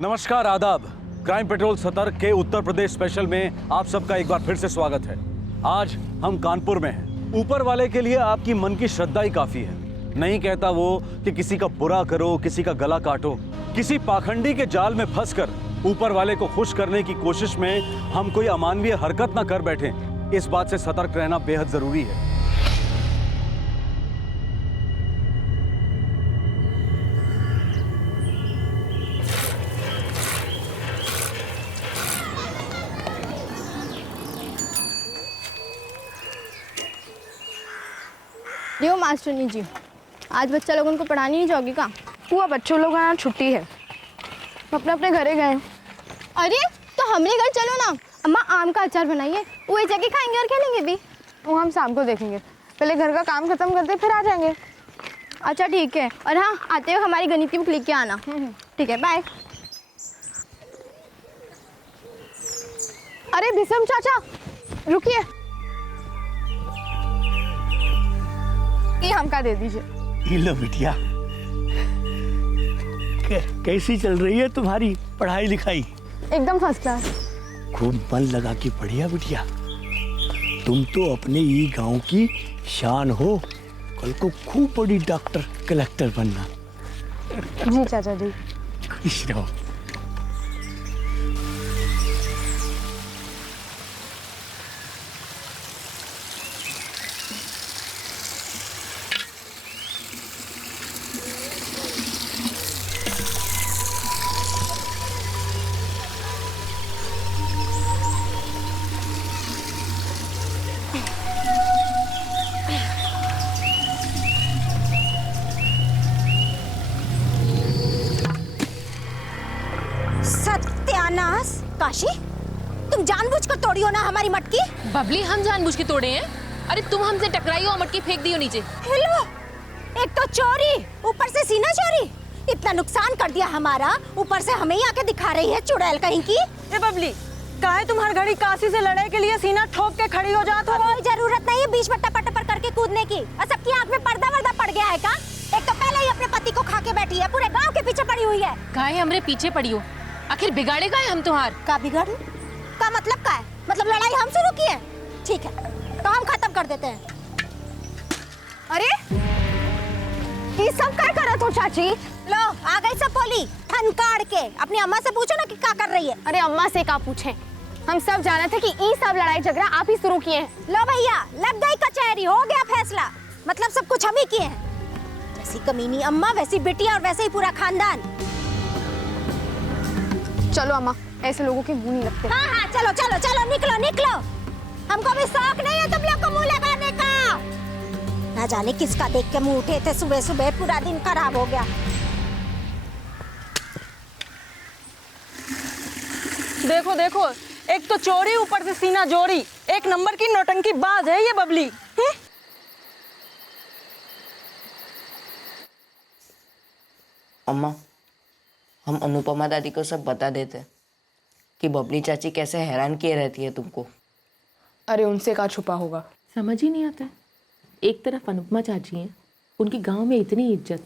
नमस्कार, आदाब। Crime petrol सतर्क के उत्तर प्रदेश स्पेशल में आप सबका एक बार फिर से स्वागत है। आज हम कानपुर में हैं। ऊपर वाले के लिए आपकी मन की श्रद्धा ही काफी है। नहीं कहता वो कि किसी का बुरा करो, किसी का गला काटो। किसी पाखंडी के जाल में फंसकर ऊपर वाले को खुश करने की कोशिश में हम कोई अमानवीय हरकत ना कर बैठे, इस बात से सतर्क रहना बेहद जरूरी है। लियो मास्टरनी जी, आज बच्चा लोगों को पढ़ानी नहीं जाओगी का? हुआ बच्चों लोग यहाँ छुट्टी है, अपने अपने घरे गए। अरे तो हमारे घर चलो ना, अम्मा आम का अचार बनाइए, वही जगह खाएंगे और खेलेंगे भी। वो हम शाम को देखेंगे, पहले घर का काम खत्म करते फिर आ जाएंगे। अच्छा ठीक है, और हाँ आते हुए हमारी गणित बुक लेके आना। ठीक है, बाय। अरे बिसम चाचा रुकिए, ये हमका दे दीजिए। लो बिटिया, कैसी चल रही है तुम्हारी पढ़ाई लिखाई? एकदम फर्स्ट क्लास। खूब मन लगा के पढ़िया बिटिया, तुम तो अपने ही गांव की शान हो। कल को खूब बड़ी डॉक्टर कलेक्टर बनना। जी चाचा जी। खुश रहो। सत्यानाश! काशी, तुम जानबूझकर तोड़ी हो ना हमारी मटकी? बबली, हम जानबूझ के तोड़े हैं? अरे तुम हमसे टकराई हो और मटकी फेंक दी हो नीचे। हेलो, एक तो चोरी, ऊपर से सीना चोरी। इतना नुकसान कर दिया हमारा, ऊपर से हमें ही आके दिखा रही है चुड़ैल कहीं की। ए बबली, काहे तुम हर घड़ी काशी से लड़ाई के लिए सीना ठोक के खड़ी हो जात हो? कोई जरूरत नहीं है बीच में टपर टपर करके कूदने की। और सबकी आंख में पर्दा वर्दा पड़ गया है का? एक तो पहले ही अपने पति को खा के बैठी है, पूरे गाँव के पीछे पड़ी हुई है। काहे हमरे पीछे पड़ी हो? आखिर बिगाड़े का है हम तुम्हार? का बिगाड़ का मतलब का है? मतलब लड़ाई हम शुरू की है? ठीक है, तो हम खत्म कर देते हैं। अरे ये सब क्या कर रहे हो चाची? लो आ गई सब बोली ठनकाड़ के। अपनी अम्मा से पूछो ना कि क्या कर रही है। अरे अम्मा से का पूछे, हम सब जाने थे कि ये सब लड़ाई झगड़ा आप ही शुरू किए हैं। लो भैया, लग गई कचहरी, हो गया फैसला। मतलब सब कुछ हम ही किए हैं। वैसी कमीनी अम्मा, वैसी बिटिया और वैसे ही पूरा खानदान। चलो अम्मा, ऐसे लोगों के मुंह नहीं लगते। हाँ हाँ, चलो चलो चलो, निकलो निकलो। हमको भी शौक नहीं है तुम लोग को मुंह लगाने का। ना जाने किसका देख के मुंह उठे थे सुबह सुबह, पूरा दिन खराब हो गया। देखो देखो, एक तो चोरी, ऊपर से सीना जोरी। एक नंबर की नौटंकी बाज है ये बबली। अम्मा, हम अनुपमा दादी को सब बता देते कि बबली चाची कैसे हैरान किए रहती है तुमको। अरे उनसे का छुपा होगा? समझ ही नहीं आता है। एक तरफ अनुपमा चाची हैं, उनकी गांव में इतनी इज्जत,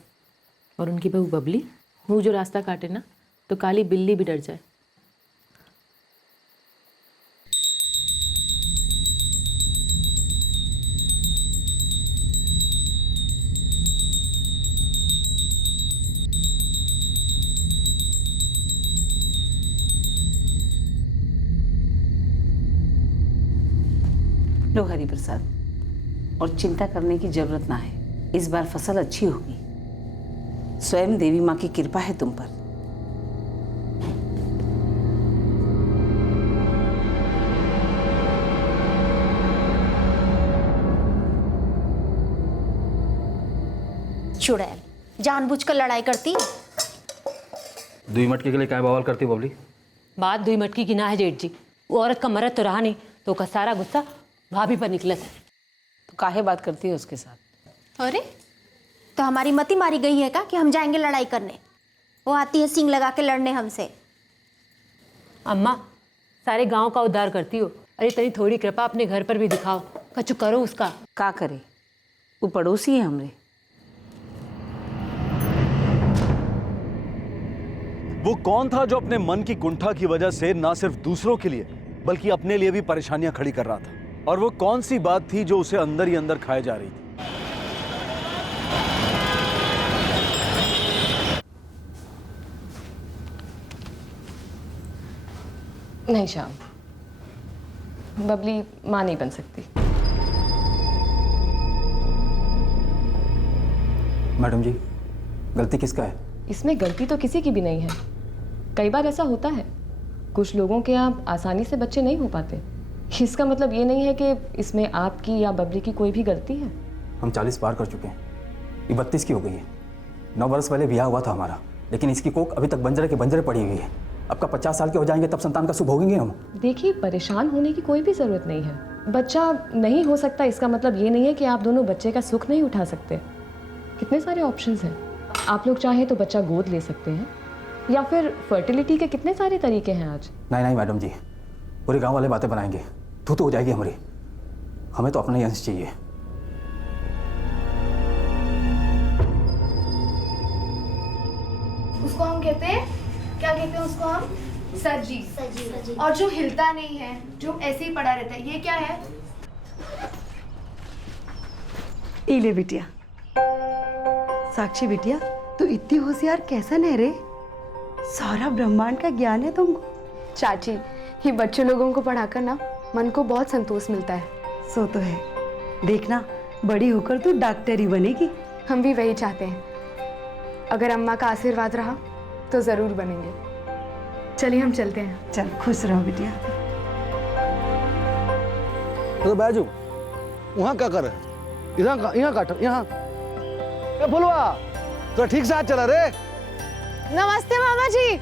और उनकी बहू बबली, मुँह जो रास्ता काटे ना तो काली बिल्ली भी डर जाए। लो हरि प्रसाद, और चिंता करने की जरूरत ना है। इस बार फसल अच्छी होगी, स्वयं देवी माँ की कृपा है तुम पर। चुड़ैल जानबूझकर लड़ाई करती। दुई मटके के लिए क्या बवाल करती बबली? बात दुई मटकी की ना है जेठ जी। वो औरत का मरद तो रहा नहीं, तो उसका सारा गुस्सा भाभी पर निकला था। तो काहे बात करती है उसके साथ? अरे तो हमारी मती मारी गई है का कि हम जाएंगे लड़ाई करने? वो आती है सींग लगा के लड़ने हमसे। अम्मा, सारे गांव का उद्धार करती हो, अरे तनी थोड़ी कृपा अपने घर पर भी दिखाओ, कछु करो उसका। का करे, वो पड़ोसी है हमरे। वो कौन था जो अपने मन की कुंठा की वजह से ना सिर्फ दूसरों के लिए बल्कि अपने लिए भी परेशानियां खड़ी कर रहा था? और वो कौन सी बात थी जो उसे अंदर ही अंदर खाए जा रही थी? नहीं श्याम, बबली माँ नहीं बन सकती। मैडम जी, गलती किसका है? इसमें गलती तो किसी की भी नहीं है। कई बार ऐसा होता है, कुछ लोगों के यहाँ आसानी से बच्चे नहीं हो पाते। इसका मतलब ये नहीं है कि इसमें आपकी या बबली की कोई भी गलती है। हम 40 पार कर चुके हैं, ये 32 की हो गई है। 9 वर्ष पहले ब्याह हुआ था हमारा, लेकिन इसकी कोख अभी तक बंजरे के बंजरे पड़ी हुई है। अब का 50 साल के हो जाएंगे तब संतान का सुख भोगेंगे हम। देखिए, परेशान होने की कोई भी ज़रूरत नहीं है। बच्चा नहीं हो सकता इसका मतलब ये नहीं है कि आप दोनों बच्चे का सुख नहीं उठा सकते। कितने सारे ऑप्शंस हैं। आप लोग चाहें तो बच्चा गोद ले सकते हैं, या फिर फर्टिलिटी के कितने सारे तरीके हैं आज। नहीं मैडम जी, पूरे गांव वाले बातें बनाएंगे, तू तो हो जाएगी हमारी। हमें तो अपना ही अंश चाहिए। उसको हम कहते हैं, क्या कहते हैं उसको हम? सजीव। और जो हिलता नहीं है, जो ऐसे ही पड़ा रहता है, ये क्या है? इले बिटिया। साक्षी बिटिया, तू इतनी होशियार कैसा नहीं रे? सारा ब्रह्मांड का ज्ञान है तुमको। चाची, ये बच्चे लोगों को पढ़ाकर ना मन को बहुत संतोष मिलता है। सो तो है। देखना, बड़ी होकर तू डॉक्टर ही बनेगी। हम भी वही चाहते हैं। अगर अम्मा का आशीर्वाद रहा तो जरूर बनेंगे। चलिए हम चलते हैं। चल, खुश रहो बिटिया। तो बैजू वहाँ क्या कर रहे? यहाँ काटो, यहाँ। बोलवा तो ठीक से हाथ चला रे। नमस्ते मामा जी।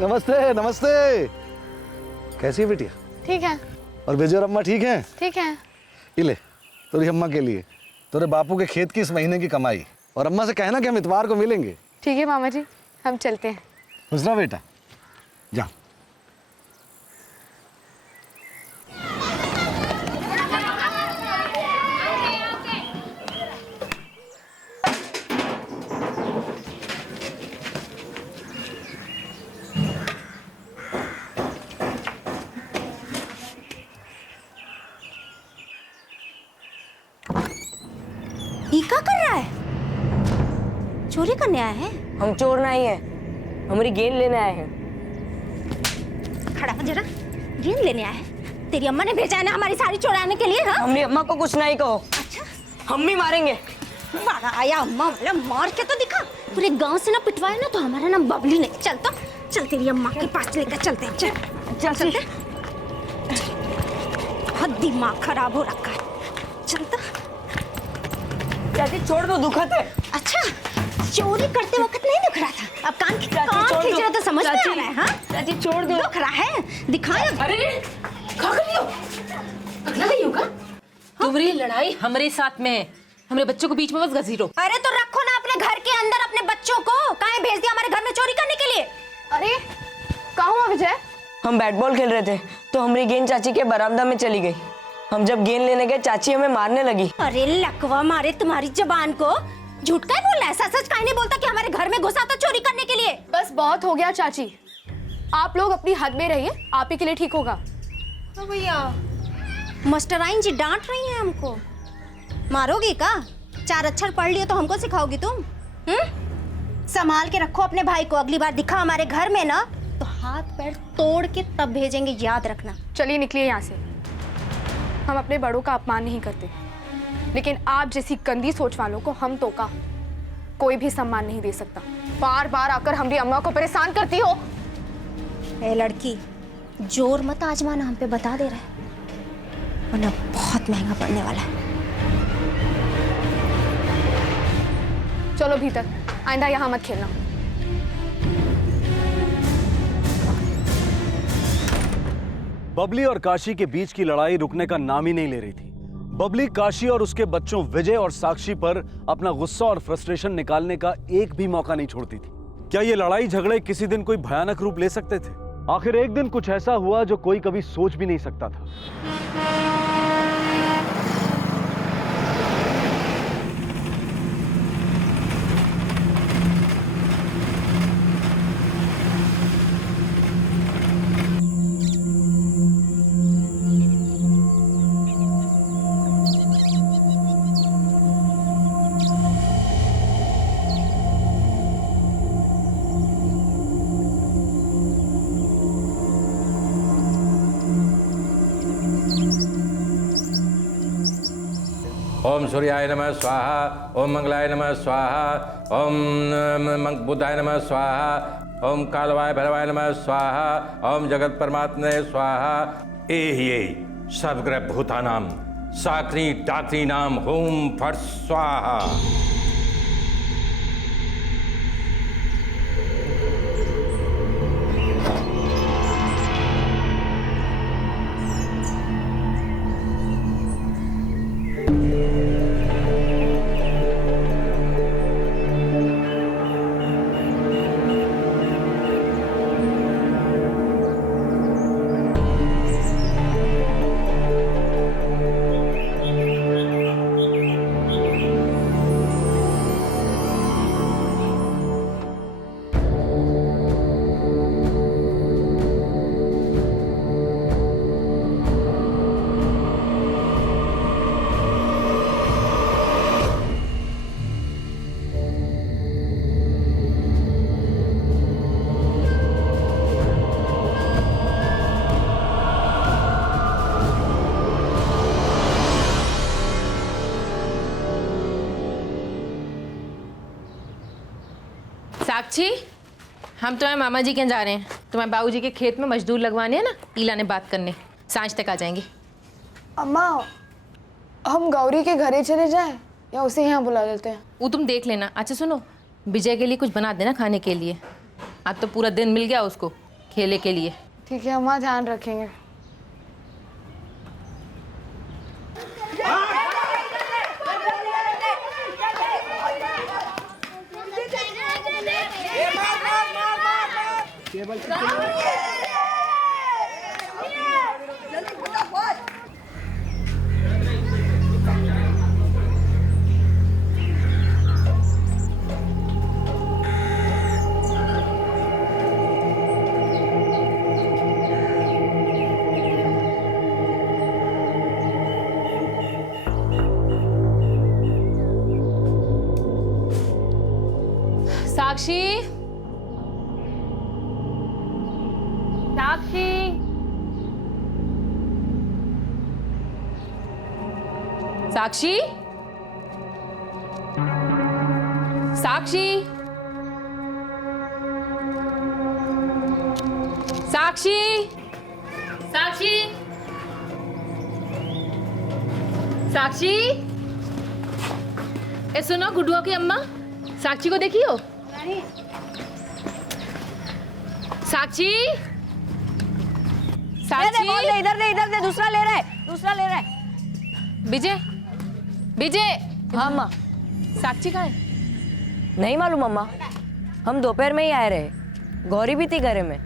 नमस्ते नमस्ते। कैसी है बिटिया? ठीक है। और बेजो और अम्मा ठीक हैं? ठीक है। ये ले तेरी अम्मा के लिए, तेरे बापू के खेत की इस महीने की कमाई। और अम्मा से कहना कि हम इतवार को मिलेंगे। ठीक है मामा जी, हम चलते हैं। खुश रहो बेटा, जा। ये क्या कर रहा है? चोरी करने आया है? हम चोर नहीं है, हमारी गेंद लेने आए हैं। खड़ा हो जरा। गेंद लेने आया है? तेरी अम्मा ने भेजा है ना हमारी साड़ी चुराने के लिए? हाँ? हमने अम्मा को कुछ नहीं कहो। अच्छा, हम भी मारेंगे। बड़ा आया अम्मा वाला, मार के तो दिखा। पूरे गांव से ना पिटवाए ना तो हमारा नाम बबली नहीं। चल तो, चल तेरी अम्मा के पास लेकर चलते हैं। चल चलते। बहुत दिमाग खराब हो रखा है। चल तो। चाची छोड़ दो, दुखत है। अच्छा, चोरी करते वक्त नहीं दुख रहा था, अब कान खींच रहा तो समझ में आ रहा है? हाँ? चाची छोड़ दो। दुख रहा है, दिखाए। अरे क्या कर रही हो? पगला गई हो क्या? तुम्हारी लड़ाई हमारे साथ में है, हमारे बच्चों को बीच में बस घसीटो। अरे तो रखो ना अपने घर के अंदर अपने बच्चों को, काहे भेज दिया हमारे घर में चोरी करने के लिए? अरे कहाँ हुआ विजय? हम बैट बॉल खेल रहे थे तो हमारी गेंद चाची के बरामदा में चली गई। हम जब गेंद लेने गए चाची हमें मारने लगी। अरे लकवा मारे तुम्हारी जबान को। झूठ काहे बोल रहा है? सच सच काहे नहीं बोलता कि हमारे घर में घुसा था चोरी करने के लिए? बस बहुत हो गया चाची, आप लोग अपनी हद में रहिए, आप ही के लिए ठीक होगा। तो भैया मास्टराइन जी डांट रही हैं हमको। मारोगी का? 4 अक्षर पढ़ लिए तो हमको सिखाओगी तुम? संभाल के रखो अपने भाई को, अगली बार दिखा हमारे घर में ना तो हाथ पैर तोड़ के तब भेजेंगे, याद रखना। चलिए निकलिए यहाँ से। हम अपने बड़ों का अपमान नहीं करते, लेकिन आप जैसी गंदी सोच वालों को हम तो का कोई भी सम्मान नहीं दे सकता। बार बार आकर हमारी अम्मा को परेशान करती हो। ए लड़की, जोर मत आजमाना, हम पे बता दे रहा है, वरना बहुत महंगा पड़ने वाला है। चलो भीतर, आइंदा यहाँ मत खेलना। बबली और काशी के बीच की लड़ाई रुकने का नाम ही नहीं ले रही थी। बबली काशी और उसके बच्चों विजय और साक्षी पर अपना गुस्सा और फ्रस्ट्रेशन निकालने का एक भी मौका नहीं छोड़ती थी। क्या ये लड़ाई झगड़े किसी दिन कोई भयानक रूप ले सकते थे? आखिर एक दिन कुछ ऐसा हुआ जो कोई कभी सोच भी नहीं सकता था। ओम सूर्याय नमः स्वाहा, ओम मंगलाय नमः स्वाहा, ओम बुधाय नमः स्वाहा, ओम कालवाय भैरवाय नमः स्वाहा, ओम जगत परमात्मने स्वाहा। ये सर्वग्रह भूतानाम साक्री डाक्री नाम होम फट स्वाहा। साक्षी, हम तुम्हारे मामा जी के यहाँ जा रहे हैं। तुम्हारे बाबूजी के खेत में मजदूर लगवाने हैं ना, ईला ने बात करने। सांझ तक आ जाएंगे। अम्मा, हम गौरी के घरे चले जाएं या उसे यहाँ बुला लेते हैं? वो तुम देख लेना। अच्छा सुनो, विजय के लिए कुछ बना देना खाने के लिए। आज तो पूरा दिन मिल गया उसको खेले के लिए। ठीक है अम्मा, ध्यान रखेंगे। साक्षी, साक्षी, साक्षी, साक्षी, साक्षी, साक्षी, साक्षी। ए सुनो, गुड्डुआ की अम्मा साक्षी को देखियो। साक्षी, साक्षी, इधर दे, दूसरा ले रहा है। विजय, विजय। हाँ अम्मा। साक्षी कहाँ है? नहीं मालूम अम्मा, हम दोपहर में ही आए रहे। गौरी भी थी घर में।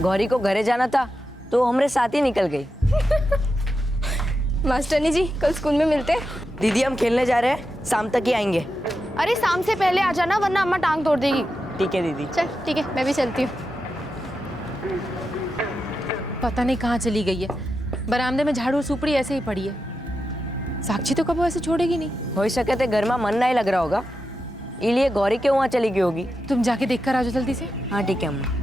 गौरी को घरे जाना था तो हमारे साथ ही निकल गई। मास्टरनी जी, कल स्कूल में मिलते हैं। दीदी हम खेलने जा रहे हैं, शाम तक ही आएंगे। अरे शाम से पहले आ जाना, वरना अम्मा टांग तोड़ देगी। ठीक है दीदी। चल ठीक है, मैं भी चलती हूँ। पता नहीं कहाँ चली गई है। बरामदे में झाड़ू सुपड़ी ऐसे ही पड़ी है। साक्षी तो कब ऐसे छोड़ेगी नहीं। हो सके तो घर में मन नहीं लग रहा होगा, इसलिए गौरी क्यों वहाँ चली गई होगी। तुम जाके देख कर आ जाओ जल्दी से। हाँ ठीक है अम्मा।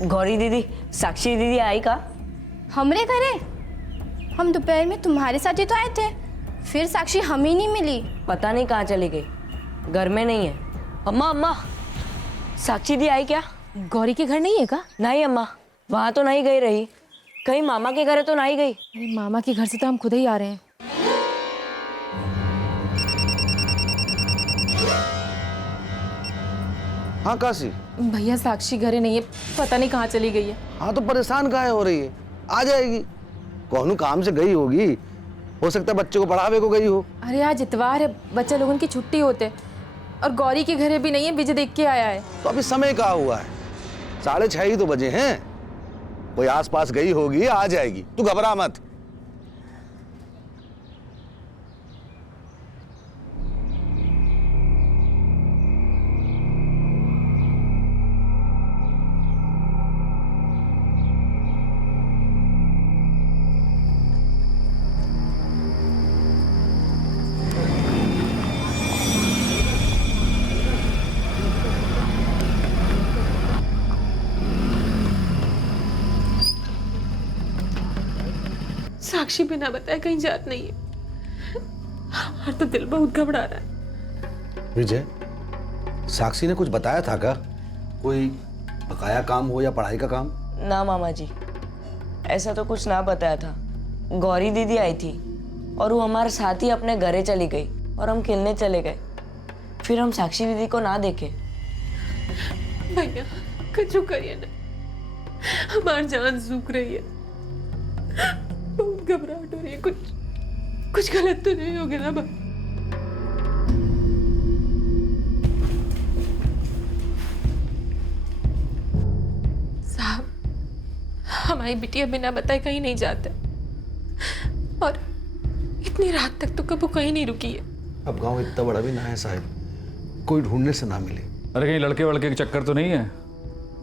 गौरी दीदी, साक्षी दीदी आई का? हमरे घरे? हम दोपहर में तुम्हारे साथ ही तो आए थे, फिर साक्षी हम ही नहीं मिली। पता नहीं कहाँ चली गई, घर में नहीं है। अम्मा अम्मा, साक्षी दी आई क्या? गौरी के घर नहीं है का? नहीं अम्मा, वहाँ तो नहीं गई रही। कहीं मामा के घर तो नहीं गई? अरे मामा के घर से तो हम खुद ही आ रहे हैं। हाँ काशी। भैया साक्षी घरे नहीं है, पता नहीं कहाँ चली गई है। हाँ तो परेशान काहे हो रही है? आ जाएगी। कौन काम से गई होगी, हो सकता है बच्चे को पढ़ावे को गई हो। अरे आज इतवार है, बच्चा लोगों की छुट्टी होते, और गौरी के घरे भी नहीं है। विजय देख के आया है। तो अभी समय कहाँ हुआ है? 6:30 ही तो बजे हैं। कोई आसपास गई होगी, आ जाएगी, तू घबरा मत। साक्षी बिना बताए कहीं जात नहीं है। हमारा तो दिल बहुत घबरा रहा है। विजय, साक्षी ने कुछ बताया था क्या? कोई बकाया काम हो या पढ़ाई का काम? ना मामा जी, ऐसा तो कुछ ना बताया था। गौरी दीदी आई थी और वो हमारे साथ ही अपने घरे चली गई और हम खेलने चले गए। फिर हम साक्षी दीदी को ना देखे। भैया कछु करिए ना, हमारी जान सूख रही है, बहुत घबराहट हो रही है। कुछ गलत तो नहीं हो गया ना? साहब, हमारी बिटिया बिना बताए कहीं नहीं जाते और इतनी रात तक तो कभी कहीं नहीं रुकी है। अब गांव इतना बड़ा भी ना है साहब, कोई ढूंढने से ना मिले। अरे कहीं लड़के वड़के के चक्कर तो नहीं है?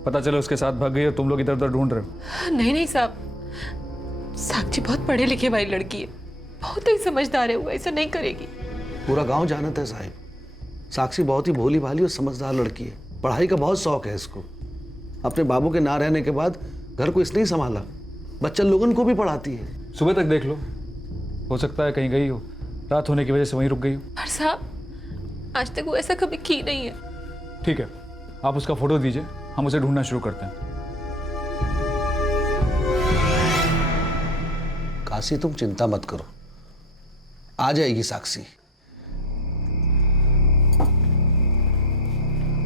पता चले उसके साथ भाग गई और तुम लोग इधर उधर ढूंढ रहे हो। नहीं साहब, साक्षी बहुत पढ़े लिखे वाली लड़की है, बहुत ही समझदार है, वो ऐसा नहीं करेगी। पूरा गांव जानता है साहब, साक्षी बहुत ही भोली भाली और समझदार लड़की है। पढ़ाई का बहुत शौक है इसको। अपने बाबू के ना रहने के बाद घर को इसने ही संभाला, बच्चन लोगों को भी पढ़ाती है। सुबह तक देख लो, हो सकता है कहीं गई हो, रात होने की वजह से वहीं रुक गई हो। पर साहब, आज तक वो ऐसा कभी की नहीं है। ठीक है, आप उसका फोटो दीजिए, हम उसे ढूंढना शुरू करते हैं। काशी, तुम चिंता मत करो, आ जाएगी साक्षी।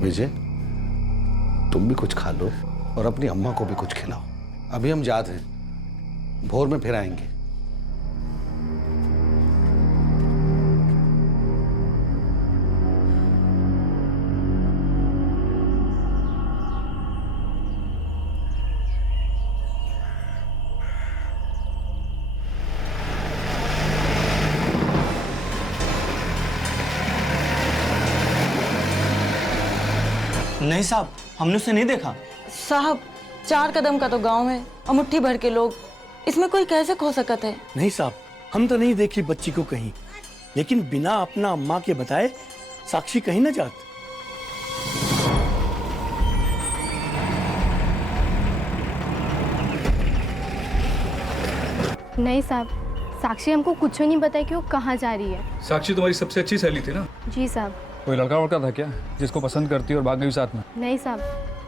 विजय, तुम भी कुछ खा लो और अपनी अम्मा को भी कुछ खिलाओ। अभी हम जाते हैं, भोर में फिर आएंगे। नहीं साहब, हमने उसे नहीं देखा। साहब, 4 कदम का तो गांव है और मुट्ठी भर के लोग, इसमें कोई कैसे खो सकता है? नहीं साहब, हम तो नहीं देखी बच्ची को कहीं, लेकिन बिना अपना अम्मा के बताए साक्षी कहीं ना जात। नहीं साहब, साक्षी हमको कुछ नहीं बताया कि वो कहाँ जा रही है। साक्षी तुम्हारी सबसे अच्छी सहेली थी ना? जी साहब। कोई लड़का वड़का था क्या जिसको पसंद करती और भाग गई साथ में? नहीं साहब,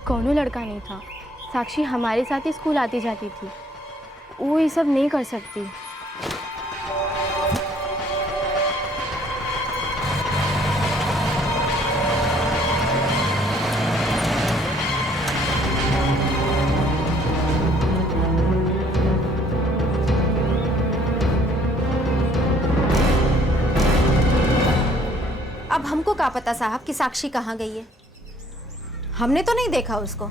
कौनो लड़का नहीं था। साक्षी हमारे साथ ही स्कूल आती जाती थी, वो ये सब नहीं कर सकती। अब हमको क्या पता साहब कि साक्षी कहाँ गई है? हमने तो नहीं देखा उसको।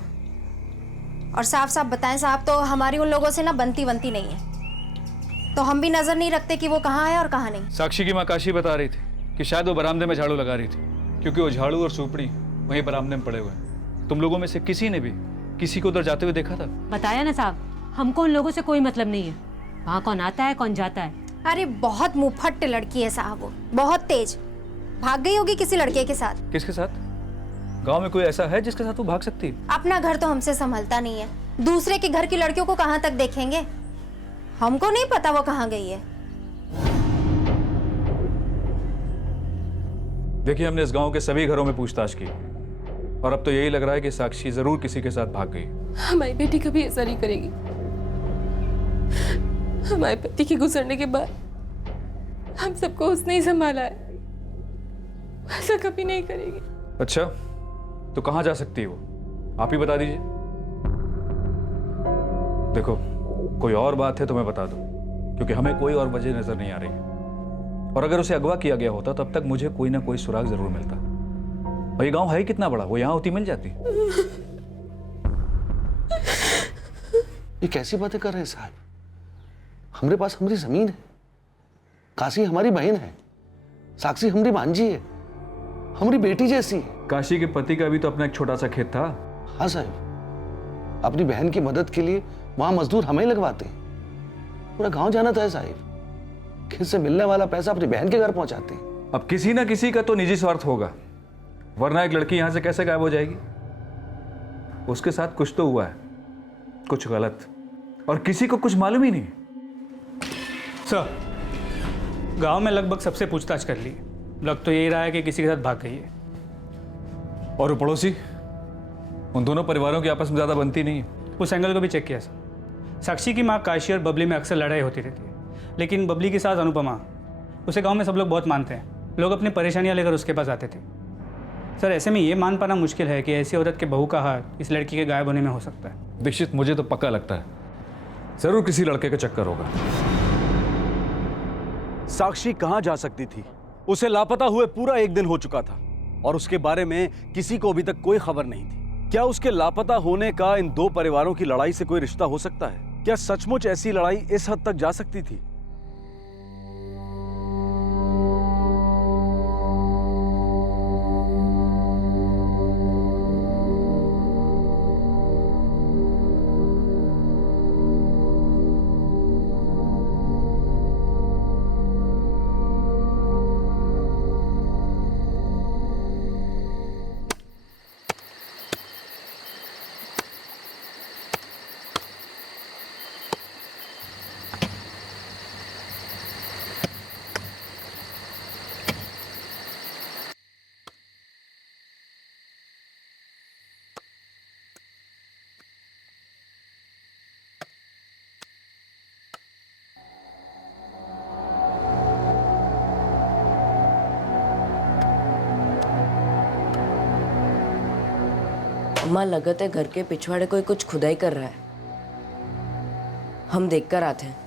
और साफ साफ बताएं साहब, तो हमारी उन लोगों से ना बनती नहीं है, तो हम भी नजर नहीं रखते कि वो कहाँ है और कहाँ नहीं। साक्षी की माँ काशी बता रही थी कि शायद वो बरामदे में झाड़ू लगा रही थी, क्योंकि वो झाड़ू और सुपड़ी वहीं बरामदे में पड़े हुए हैं। तुम लोगों में से किसी ने भी किसी को उधर जाते हुए देखा था? बताया ना साहब, हमको उन लोगों से कोई मतलब नहीं है। वहाँ कौन आता है कौन जाता है। अरे बहुत मुंहफट लड़की है साहब, वो बहुत तेज, भाग गई होगी किसी लड़के के साथ। किसके साथ? गांव में कोई ऐसा है जिसके साथ वो भाग सकती है? अपना घर तो हमसे संभलता नहीं है, दूसरे के घर की लड़कियों को कहाँ तक देखेंगे? हमको नहीं पता वो कहाँ गई है। देखिए, हमने इस गांव के सभी घरों में पूछताछ की और अब तो यही लग रहा है कि साक्षी जरूर किसी के साथ भाग गई। हमारी बेटी कभी ऐसा नहीं करेगी। हमारे पति के गुजरने के बाद हम सबको उसने ही संभाला है, ऐसा कभी नहीं करेगी। अच्छा, तो कहाँ जा सकती है वो? आप ही बता दीजिए। देखो, कोई और बात है तो मैं बता दूं, क्योंकि हमें कोई और वजह नजर नहीं आ रही। और अगर उसे अगवा किया गया होता तो अब तक मुझे कोई ना कोई सुराग जरूर मिलता। और ये गांव है कितना बड़ा, वो यहाँ होती मिल जाती। ये कैसी बातें कर रहे हैं साहब? हमारे पास हमारी जमीन है, काशी हमारी बहन है, साक्षी हमारी भांजी है, हमारी बेटी जैसी है। काशी के पति का भी तो अपना एक छोटा सा खेत था। हाँ साहब, अपनी बहन की मदद के लिए वहां मजदूर हमें लगवाते हैं। पूरा गांव जाना था साहब, खेत से मिलने वाला पैसा अपनी बहन के घर पहुंचाते हैं। अब किसी ना किसी का तो निजी स्वार्थ होगा, वरना एक लड़की यहां से कैसे गायब हो जाएगी? उसके साथ कुछ तो हुआ है, कुछ गलत, और किसी को कुछ मालूम ही नहीं। सर, गांव में लगभग सबसे पूछताछ कर ली। लग तो यही रहा है कि किसी के साथ भाग गई है। और वो पड़ोसी, उन दोनों परिवारों की आपस में ज़्यादा बनती नहीं है। उस एंगल को भी चेक किया सर। साक्षी की माँ काशी और बबली में अक्सर लड़ाई होती रहती है, लेकिन बबली की सास अनुपमा, उसे गांव में सब लोग बहुत मानते हैं। लोग अपनी परेशानियां लेकर उसके पास आते थे। सर, ऐसे में ये मान पाना मुश्किल है कि ऐसी औरत के बहू का हाथ इस लड़की के गायब होने में हो सकता है। दीक्षित, मुझे तो पक्का लगता है जरूर किसी लड़के का चक्कर होगा। साक्षी कहां जा सकती थी? उसे लापता हुए पूरा 1 दिन हो चुका था और उसके बारे में किसी को अभी तक कोई खबर नहीं थी। क्या उसके लापता होने का इन 2 परिवारों की लड़ाई से कोई रिश्ता हो सकता है? क्या सचमुच ऐसी लड़ाई इस हद तक जा सकती थी? अम्मा, लगत है घर के पिछवाड़े कोई कुछ खुदाई कर रहा है। हम देख कर आते हैं।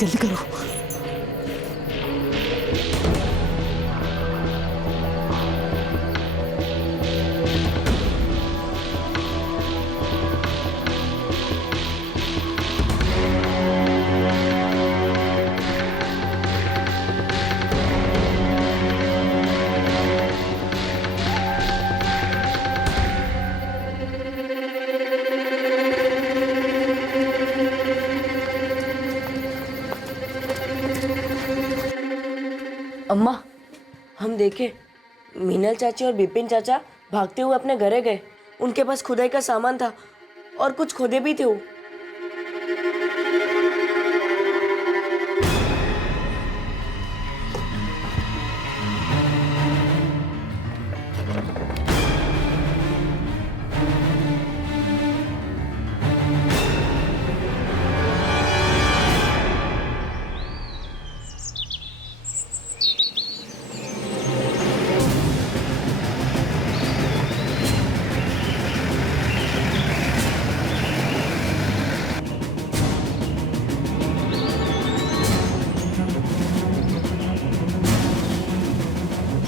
जल्दी करो। अम्मा, हम देखे मीनल चाची और बिपिन चाचा भागते हुए अपने घरे गए। उनके पास खुदाई का सामान था और कुछ खोदे भी थे वो।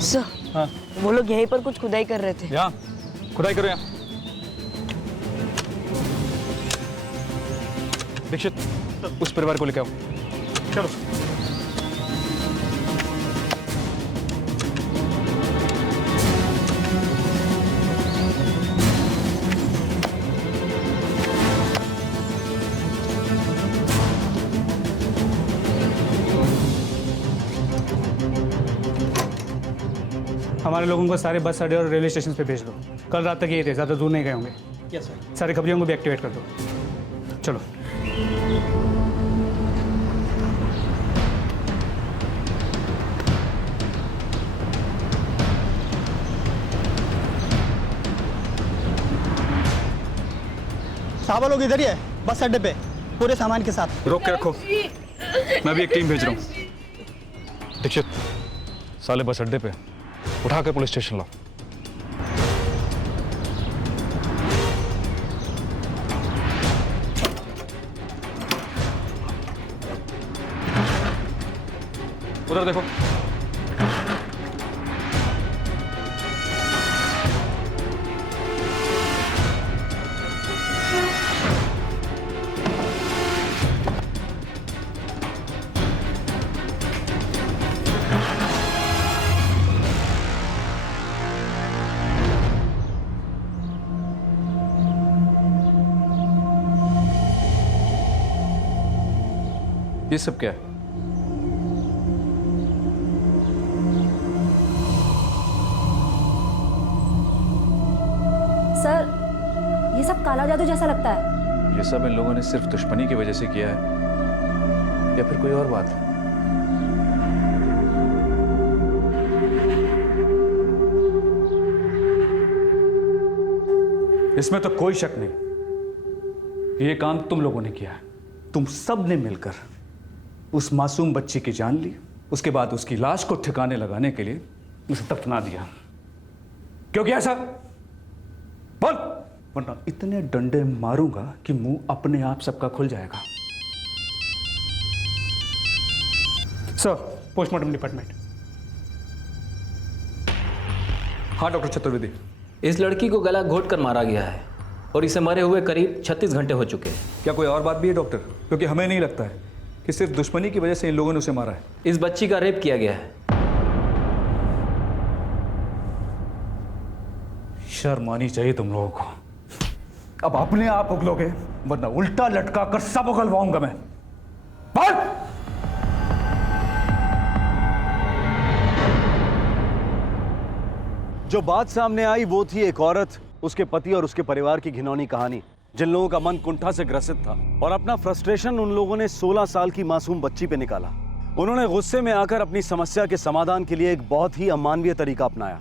सर, हाँ, वो लोग यहीं पर कुछ खुदाई कर रहे थे। यहाँ खुदाई करो। यहाँ दीक्षित, उस परिवार को लेके आओ। चलो। हमारे लोगों को सारे बस अड्डे और रेलवे स्टेशन पे भेज दो। कल रात तक ये थे, ज़्यादा दूर नहीं गए होंगे। Yes sir. सारे खबरियों को भी एक्टिवेट कर दो। चलो। साहब लोग इधर ही है, बस अड्डे पे पूरे सामान के साथ। रोक के रखो, मैं भी एक टीम भेज रहा हूँ। दीक्षित, साले बस अड्डे पे उठाकर पुलिस स्टेशन लाओ। उधर देखो। ये सब क्या है? सर, ये सब काला जादू जैसा लगता है। ये सब इन लोगों ने सिर्फ दुश्मनी की वजह से किया है या फिर कोई और बात है? इसमें तो कोई शक नहीं, ये काम तुम लोगों ने किया है। तुम सब ने मिलकर उस मासूम बच्ची की जान ली, उसके बाद उसकी लाश को ठिकाने लगाने के लिए उसे दफना दिया। क्यों किया ऐसा? बोल, वरना इतने डंडे मारूंगा कि मुंह अपने आप सबका खुल जाएगा। Sir, postmortem department. हाँ डॉक्टर चतुर्वेदी। इस लड़की को गला घोट कर मारा गया है और इसे मरे हुए करीब 36 घंटे हो चुके हैं। क्या कोई और बात भी है डॉक्टर? क्योंकि हमें नहीं लगता है कि सिर्फ दुश्मनी की वजह से इन लोगों ने उसे मारा है। इस बच्ची का रेप किया गया है। शर्म आनी चाहिए तुम लोगों को। अब अपने आप उगलोगे, वरना उल्टा लटका कर सब उगलवाऊंगा मैं। बोल! जो बात सामने आई वो थी एक औरत, उसके पति और उसके परिवार की घिनौनी कहानी, जिन लोगों का मन कुंठा से ग्रसित था और अपना फ्रस्ट्रेशन उन लोगों ने 16 साल की मासूम बच्ची पे निकाला। उन्होंने गुस्से में आकर अपनी समस्या के समाधान के लिए एक बहुत ही अमानवीय तरीका अपनाया।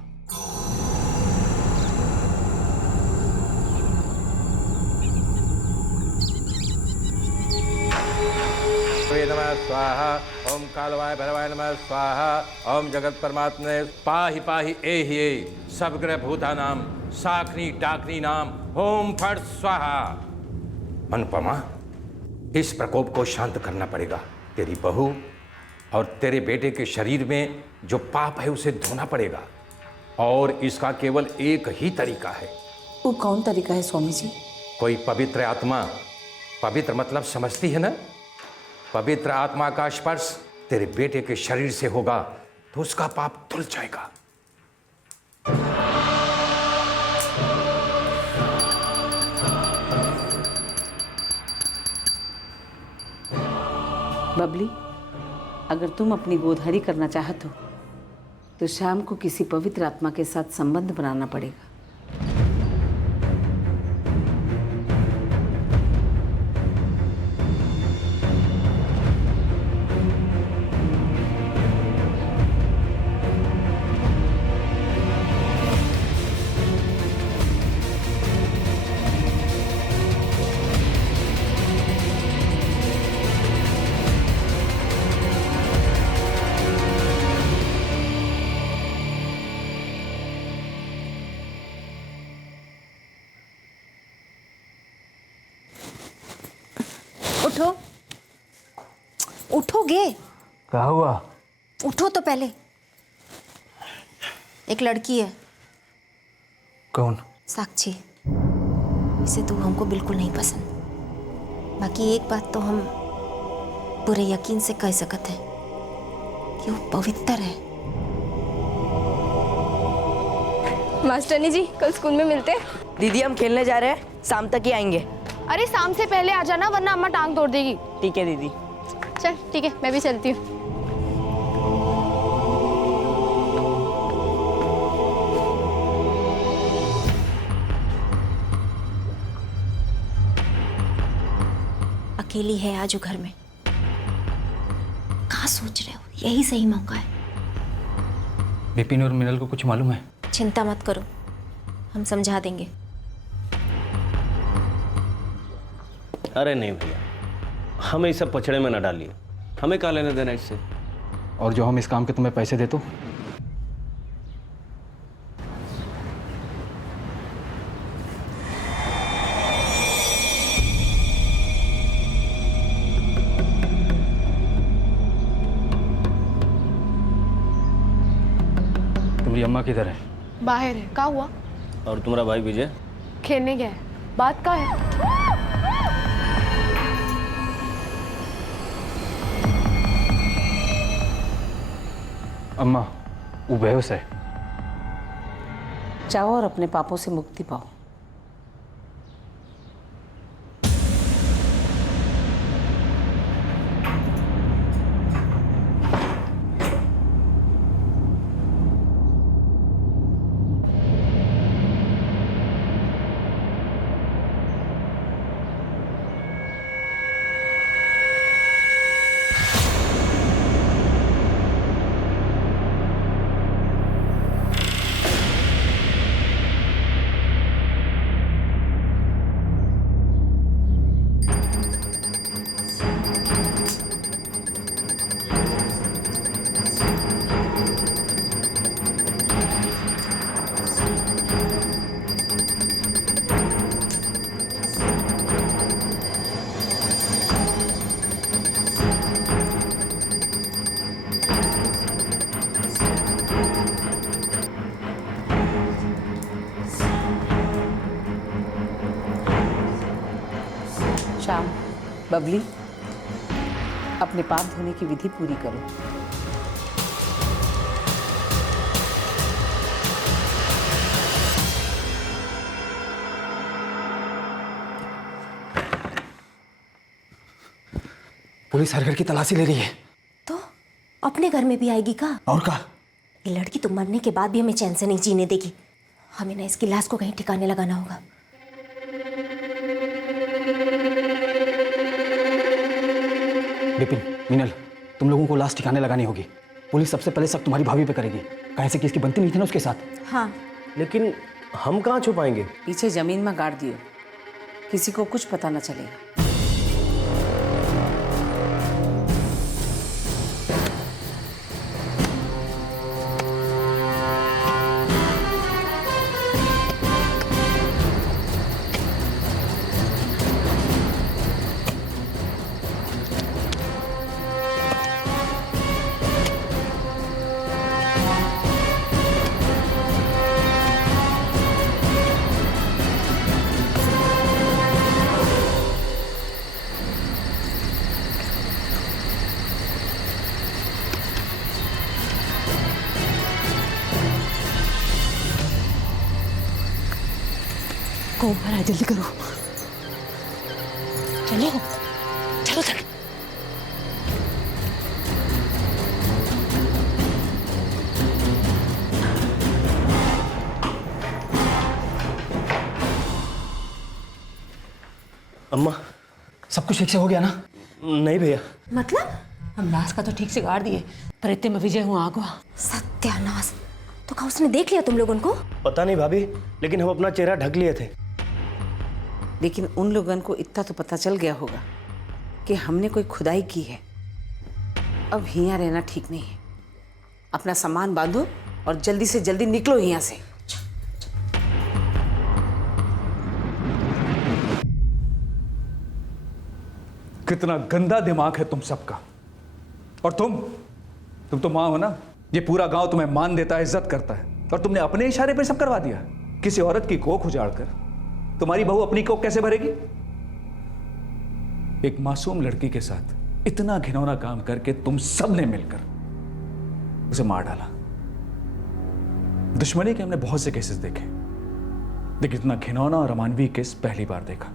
नमः स्वाहा, ओम कालवाय भैरवाय नमः स्वाहा, ओम जगत परमात्मने पाहि पाहि एहि ए सब ग्रह भूता नाम साखनी डाकनी नाम ओम फट स्वाहा। अनुपमा, इस प्रकोप को शांत करना पड़ेगा। तेरी बहू और तेरे बेटे के शरीर में जो पाप है उसे धोना पड़ेगा, और इसका केवल एक ही तरीका है। वो कौन तरीका है स्वामी जी? कोई पवित्र आत्मा, पवित्र मतलब समझती है ना, पवित्र आत्मा का स्पर्श तेरे बेटे के शरीर से होगा तो उसका पाप धुल जाएगा। बबली, अगर तुम अपनी गोदहरी करना चाहत हो तो शाम को किसी पवित्र आत्मा के साथ संबंध बनाना पड़ेगा। उठो, उठोगे? क्या हुआ? उठो तो पहले। एक लड़की है। कौन? साक्षी। इसे तो हमको बिल्कुल नहीं पसंद। बाकी एक बात तो हम पूरे यकीन से कह सकते हैं कि वो पवित्र है। मास्टरनी जी, कल स्कूल में मिलते हैं। दीदी हम खेलने जा रहे हैं, शाम तक ही आएंगे। अरे शाम से पहले आ जाना, वरना अम्मा टांग तोड़ देगी। ठीक है दीदी। चल ठीक है, मैं भी चलती हूँ। अकेली है आज घर में। कहाँ सोच रहे हो? यही सही मौका है। विपिन और मिनल को कुछ मालूम है? चिंता मत करो, हम समझा देंगे। अरे नहीं भैया, हमें इस सब पछड़े में न डालिए। हमें क्या लेने देना इससे। और जो हम इस काम के तुम्हें पैसे दे तो? तुम्हारी अम्मा किधर है? बाहर है। क्या हुआ? और तुम्हारा भाई विजय? खेलने गया है। बात का है? अम्मा वो बेहोश है। जाओ और अपने पापों से मुक्ति पाओ। श्याम, बबली, अपने पाप धोने की विधि पूरी करो। पुलिस हर घर की तलाशी ले रही है। तो अपने घर में भी आएगी का? और का? ये लड़की तो मरने के बाद भी हमें चैन से नहीं जीने देगी। हमें ना इसकी लाश को कहीं ठिकाने लगाना होगा। विपिन, मीनल, तुम लोगों को लाश ठिकाने लगानी होगी। पुलिस सबसे पहले शक तुम्हारी भाभी पे करेगी, कहीं से कि इसकी बनती नहीं थी ना उसके साथ। हाँ, लेकिन हम कहाँ छुपाएंगे? पीछे जमीन में गाड़ दियो, किसी को कुछ पता न चलेगा। कौन आ रहा है? जल्दी करो। चलो चलो चलो। अम्मा, सब कुछ ठीक से हो गया ना? नहीं भैया। मतलब? हम लाश का तो ठीक से गाड़ दिए, पर इतने में विजय हुआ आगवा। सत्यानाश! तो क्या उसने देख लिया तुम लोगों को? पता नहीं भाभी, लेकिन हम अपना चेहरा ढक लिए थे। लेकिन उन लोगों को इतना तो पता चल गया होगा कि हमने कोई खुदाई की है। अब यहाँ रहना ठीक नहीं है। अपना सामान बांधो और जल्दी से जल्दी निकलो यहाँ से। कितना गंदा दिमाग है तुम सबका। और तुम तो मां हो ना। ये पूरा गांव तुम्हें मान देता है, इज्जत करता है, और तुमने अपने इशारे पे सब करवा दिया। किसी औरत की कोख उजाड़कर तुम्हारी बहू अपनी कोख कैसे भरेगी? एक मासूम लड़की के साथ इतना घिनौना काम करके तुम सब ने मिलकर उसे मार डाला। दुश्मनी के हमने बहुत से केसेस देखे, लेकिन इतना घिनौना और अमानवीय केस पहली बार देखा।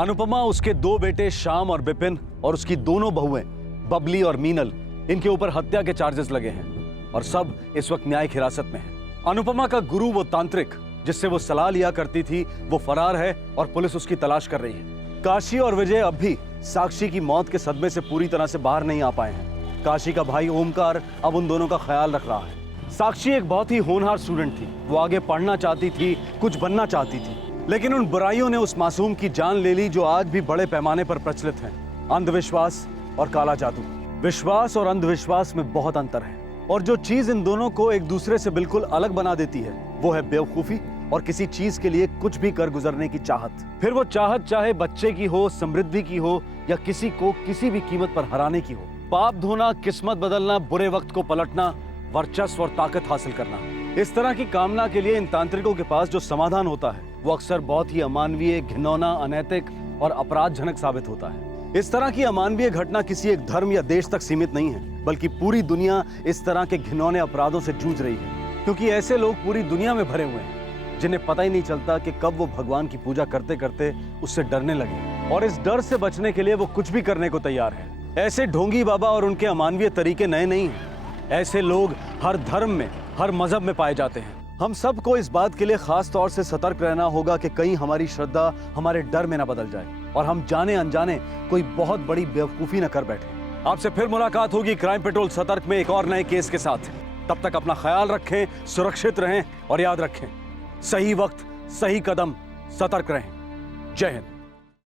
अनुपमा, उसके दो बेटे श्याम और विपिन और उसकी दोनों बहुएं बबली और मीनल, इनके ऊपर हत्या के चार्जेस लगे हैं और सब इस वक्त न्यायिक हिरासत में हैं। अनुपमा का गुरु, वो तांत्रिक जिससे वो सलाह लिया करती थी, वो फरार है और पुलिस उसकी तलाश कर रही है। काशी और विजय अब भी साक्षी की मौत के सदमे से पूरी तरह से बाहर नहीं आ पाए हैं। काशी का भाई ओमकार अब उन दोनों का ख्याल रख रहा है। साक्षी एक बहुत ही होनहार स्टूडेंट थी। वो आगे पढ़ना चाहती थी, कुछ बनना चाहती थी, लेकिन उन बुराइयों ने उस मासूम की जान ले ली जो आज भी बड़े पैमाने पर प्रचलित हैं। अंधविश्वास और काला जादू। विश्वास और अंधविश्वास में बहुत अंतर है और जो चीज इन दोनों को एक दूसरे से बिल्कुल अलग बना देती है वो है बेवकूफी और किसी चीज के लिए कुछ भी कर गुजरने की चाहत। फिर वो चाहत चाहे बच्चे की हो, समृद्धि की हो या किसी को किसी भी कीमत पर हराने की हो। पाप धोना, किस्मत बदलना, बुरे वक्त को पलटना, वर्चस्व और ताकत हासिल करना, इस तरह की कामना के लिए इन तांत्रिकों के पास जो समाधान होता है वो अक्सर बहुत ही अमानवीय, घिनौना, अनैतिक और अपराधजनक साबित होता है। इस तरह की अमानवीय घटना किसी एक धर्म या देश तक सीमित नहीं है, बल्कि पूरी दुनिया इस तरह के घिनौने अपराधों से जूझ रही है, क्योंकि ऐसे लोग पूरी दुनिया में भरे हुए हैं जिन्हें पता ही नहीं चलता कि कब वो भगवान की पूजा करते करते उससे डरने लगे और इस डर से बचने के लिए वो कुछ भी करने को तैयार है। ऐसे ढोंगी बाबा और उनके अमानवीय तरीके नए नहीं हैं। ऐसे लोग हर धर्म में, हर मजहब में पाए जाते हैं। हम सबको इस बात के लिए खास तौर से सतर्क रहना होगा कि कहीं हमारी श्रद्धा हमारे डर में ना बदल जाए और हम जाने अनजाने कोई बहुत बड़ी बेवकूफी न कर बैठे। आपसे फिर मुलाकात होगी क्राइम पेट्रोल सतर्क में एक और नए केस के साथ। तब तक अपना ख्याल रखें, सुरक्षित रहें और याद रखें, सही वक्त, सही कदम, सतर्क रहें। जय हिंद।